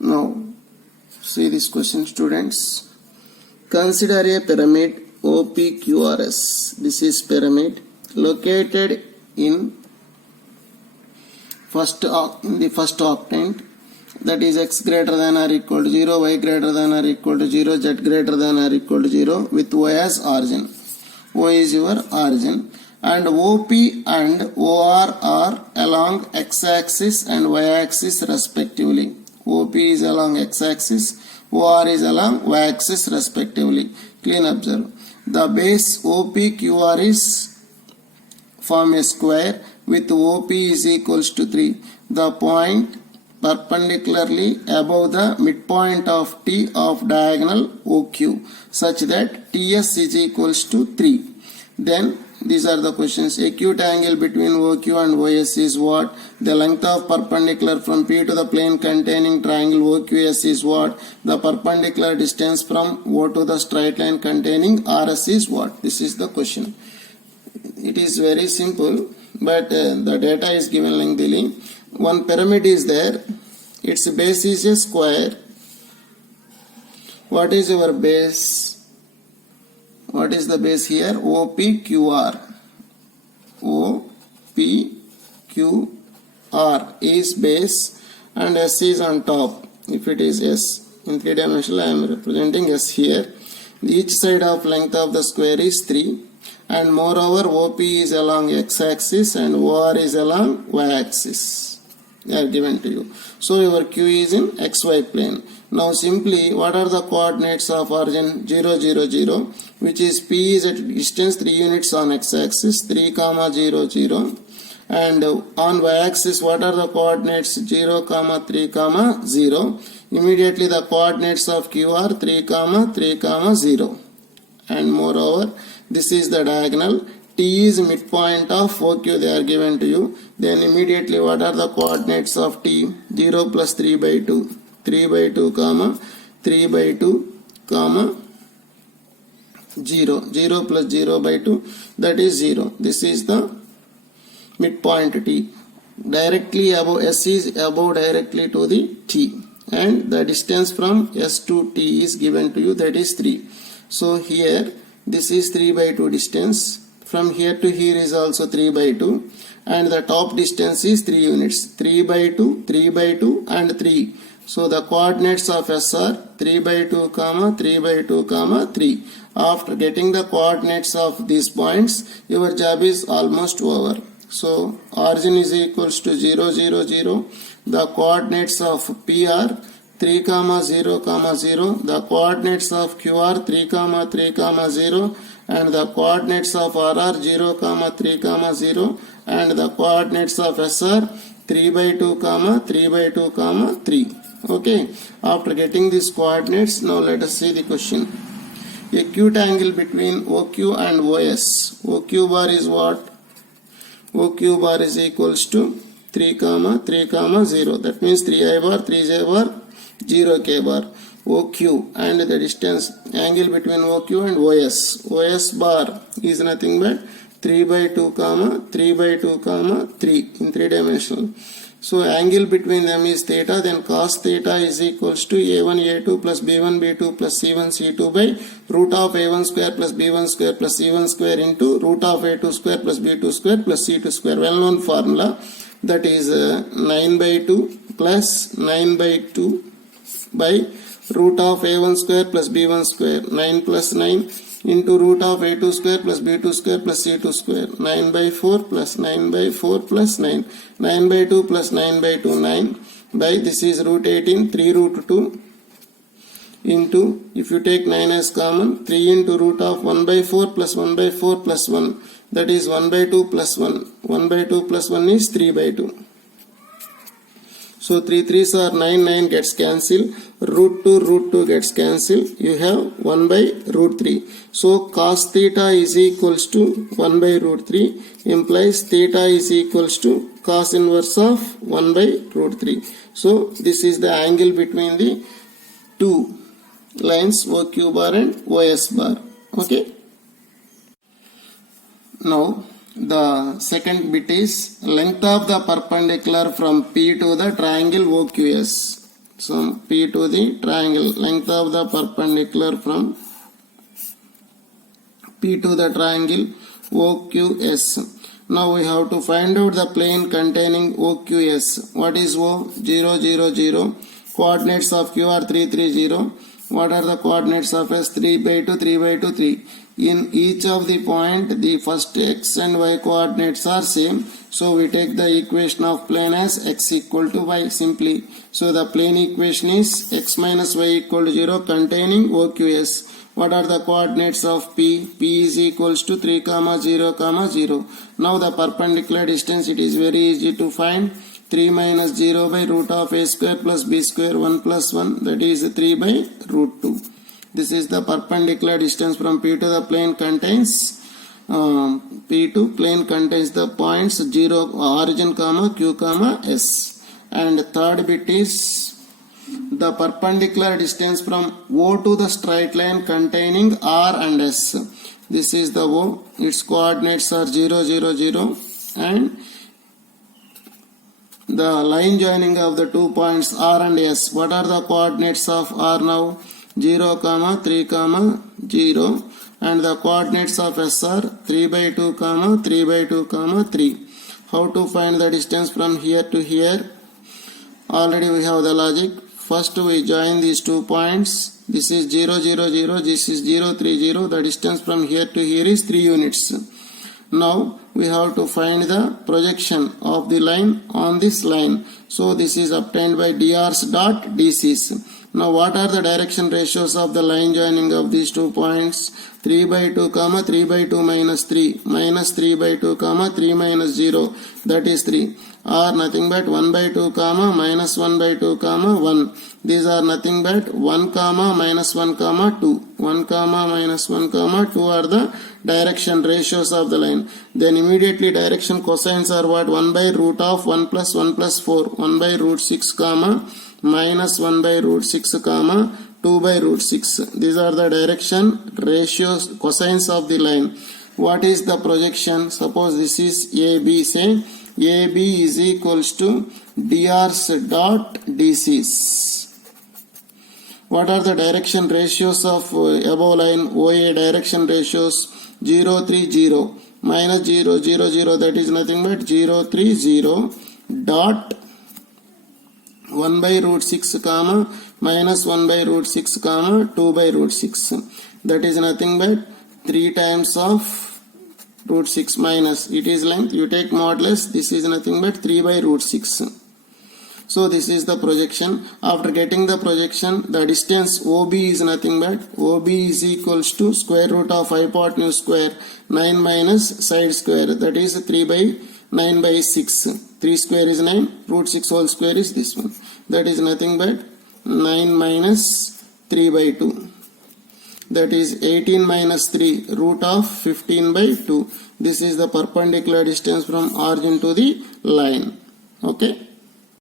Now, see this question, students. Consider a pyramid OPQRS. This is pyramid located in the first octant, that is x greater than or equal to 0, y greater than or equal to 0, z greater than or equal to 0 with O as origin. O is your origin, and OP and OR are along x-axis and y-axis respectively. OP is along x-axis, OR is along y-axis respectively. Clean observe. The base OPQR is form a square with OP is equals to 3. The point perpendicularly above the midpoint of T of diagonal OQ such that TS is equals to 3. Then these are the questions. Acute angle between OQ and OS is what? The length of perpendicular from P to the plane containing triangle OQS is what? The perpendicular distance from O to the straight line containing RS is what? This is the question. It is very simple, but the data is given lengthily. One pyramid is there. Its base is a square. What is your base? What is the base here? OPQR. OPQR is base and S is on top. If it is S in 3 dimensional, I am representing S here. Each side of length of the square is 3, and moreover OP is along x-axis and OR is along y-axis. They are given to you. So your Q is in xy plane. Now simply, what are the coordinates of origin? 0, 0, 0, which is P is at distance 3 units on x-axis, 3, 0, 0. And on y-axis, what are the coordinates? 0, 3, 0. Immediately the coordinates of Q are 3, 3, 0. And moreover, this is the diagonal. T is midpoint of OQ, they are given to you. Then immediately what are the coordinates of T? 0 plus 3 by 2. 3 by 2, 3 by 2, 0. 0 plus 0 by 2, that is 0. This is the midpoint T. Directly above, S is above directly to the T. And the distance from S to T is given to you, that is 3. So here, this is 3 by 2 distance. From here to here is also 3 by 2. And the top distance is 3 units. 3 by 2, 3 by 2 and 3. So the coordinates of S are 3 by 2, 3 by 2, 3. After getting the coordinates of these points, your job is almost over. So origin is equals to 0, 0, 0. The coordinates of P are 3, 0, 0. The coordinates of Q are 3, 3, 0. And the coordinates of R are 0, 3, 0. And the coordinates of S are 3 by 2, 3 by 2, 3. Okay. After getting these coordinates, now let us see the question. Acute angle between OQ and OS. OQ bar is what? OQ bar is equals to 3, 3, 0. That means 3I bar, 3J bar, 0K bar. OQ and the distance angle between OQ and OS. OS bar is nothing but 3 by 2, 3 by 2, 3 in 3 dimensional. So angle between them is theta, then cos theta is equals to A1 A2 plus B1 B2 plus C1 C2 by root of A1 square plus B1 square plus C1 square into root of A2 square plus B2 square plus C2 square. Well known formula, that is 9 by 2 plus 9 by 2 by root of A1 square plus B1 square. 9 plus 9 into root of A2 square plus B2 square plus C2 square. 9 by 4 plus 9 by 4 plus 9. 9 by 2 plus 9 by 2, 9 by, this is root 18, 3 root 2 into, if you take 9 as common, 3 into root of 1 by 4 plus 1 by 4 plus 1. That is 1 by 2 plus 1. 1 by 2 plus 1 is 3 by 2. So 3 3s are 9, 9 gets cancelled, root 2 gets cancelled, you have 1 by root 3. So cos theta is equals to 1 by root 3 implies theta is equals to cos inverse of 1 by root 3. So this is the angle between the two lines OQ bar and OS bar. Okay. Now the second bit is length of the perpendicular from P to the triangle OQS. some P to the triangle, length of the perpendicular from P to the triangle OQS. Now we have to find out the plane containing OQS. What is O? 0, 0, 0. Coordinates of Q are 3, 3, 0. What are the coordinates of S? 3 by 2, 3 by 2, 3. In each of the point, the first X and Y coordinates are same. So we take the equation of plane as X equal to Y simply. So the plane equation is X minus Y equal to 0 containing OQS. What are the coordinates of P? P is equals to 3, 0, 0. Now the perpendicular distance, it is very easy to find. 3 minus 0 by root of a square plus b square 1 plus 1, that is 3 by root 2. This is the perpendicular distance from P to the plane contains P to plane contains the points 0 origin Q S. And third bit is the perpendicular distance from O to the straight line containing R and S. This is the O. Its coordinates are 0, 0, 0. And the line joining of the 2 points R and S. What are the coordinates of R now? 0, 3, 0. And the coordinates of S are 3 by 2, 3 by 2, 3. How to find the distance from here to here? Already we have the logic. First we join these 2 points. This is 0, 0, 0. This is 0, 3, 0. The distance from here to here is 3 units. Now we have to find the projection of the line on this line. So this is obtained by drs dot dc's. Now what are the direction ratios of the line joining of these 2 points? 3 by 2, 3 by 2 minus 3. Minus 3 by 2, 3 minus 0. That is 3. Are nothing but 1 by 2, minus 1 by 2, 1. These are nothing but 1, minus 1, 2. 1, minus 1, 2 are the direction ratios of the line. Then immediately direction cosines are what? 1 by root of 1 plus 1 plus 4. 1 by root 6, minus 1 by root 6, 2 by root 6. These are the direction ratios, cosines of the line. What is the projection? Suppose this is AB. Say AB is equals to drs dot dc's. What are the direction ratios of above line OA? Direction ratios 0, 3, 0. Minus 0, 0, 0. That is nothing but 0, 3, 0. Dot 1 by root 6, minus 1 by root 6, 2 by root 6. That is nothing but 3 times of root 6 minus. It is length. You take modulus. This is nothing but 3 by root 6. So this is the projection. After getting the projection, the distance OB is nothing but OB is equals to square root of hypotenuse square 9 minus side square. That is 3 by 9 by 6. 3 square is 9. Root 6 whole square is this one. That is nothing but 9 minus 3 by 2. That is 18 minus 3 root of 15 by 2. This is the perpendicular distance from origin to the line. Okay.